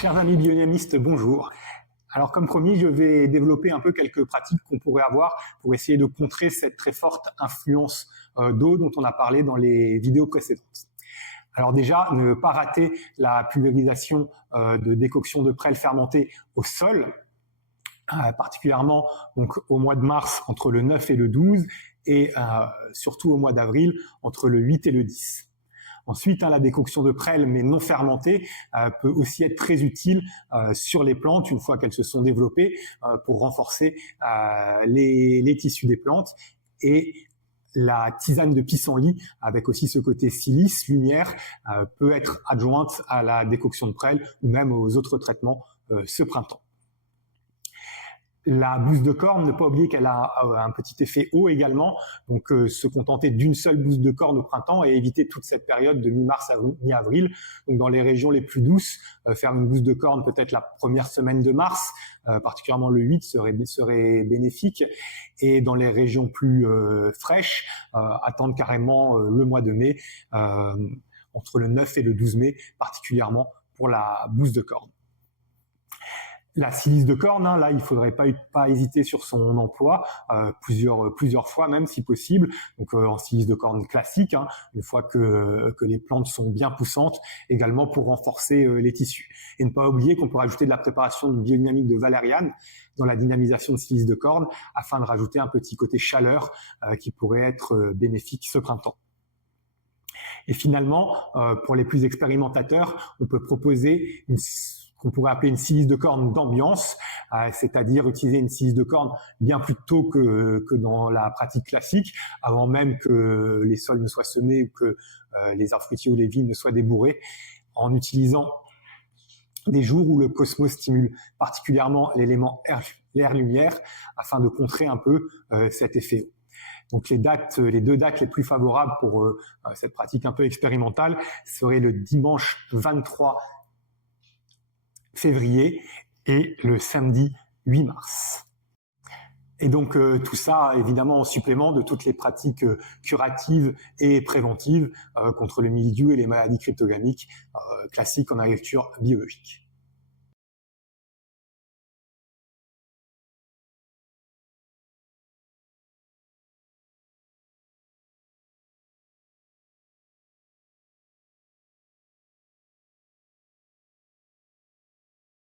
Chers amis biodynamistes, bonjour. Alors comme promis, je vais développer un peu quelques pratiques qu'on pourrait avoir pour essayer de contrer cette très forte influence d'eau dont on a parlé dans les vidéos précédentes. Alors déjà, ne pas rater la pulvérisation de décoction de prêle fermenté au sol, particulièrement donc, au mois de mars entre le 9 et le 12 et surtout au mois d'avril entre le 8 et le 10. Ensuite, la décoction de prêle, mais non fermentée, peut aussi être très utile sur les plantes une fois qu'elles se sont développées pour renforcer les tissus des plantes. Et la tisane de pissenlit, avec aussi ce côté silice, lumière, peut être adjointe à la décoction de prêle ou même aux autres traitements ce printemps. La bouse de corne, ne pas oublier qu'elle a un petit effet eau également, donc se contenter d'une seule bouse de corne au printemps et éviter toute cette période de mi-mars à mi-avril. Donc dans les régions les plus douces, faire une bouse de corne peut-être la première semaine de mars, particulièrement le 8 serait bénéfique. Et dans les régions plus fraîches, attendre carrément le mois de mai, entre le 9 et le 12 mai, particulièrement pour la bouse de corne. La silice de corne, là, il ne faudrait pas hésiter sur son emploi, plusieurs fois même si possible. Donc en silice de corne classique, une fois que les plantes sont bien poussantes, également pour renforcer les tissus. Et ne pas oublier qu'on peut ajouter de la préparation de biodynamique de valériane dans la dynamisation de silice de corne, afin de rajouter un petit côté chaleur qui pourrait être bénéfique ce printemps. Et finalement, pour les plus expérimentateurs, on peut proposer qu'on pourrait appeler une silice de corne d'ambiance, c'est-à-dire utiliser une silice de corne bien plus tôt que dans la pratique classique, avant même que les sols ne soient semés ou que les arbres fruitiers ou les vignes ne soient débourrés, en utilisant des jours où le cosmos stimule particulièrement l'élément l'air-lumière, afin de contrer un peu cet effet eau. Donc les deux dates les plus favorables pour cette pratique un peu expérimentale seraient le dimanche 23 février et le samedi 8 mars. Et donc tout ça, évidemment, en supplément de toutes les pratiques curatives et préventives contre le mildiou et les maladies cryptogamiques classiques en agriculture biologique.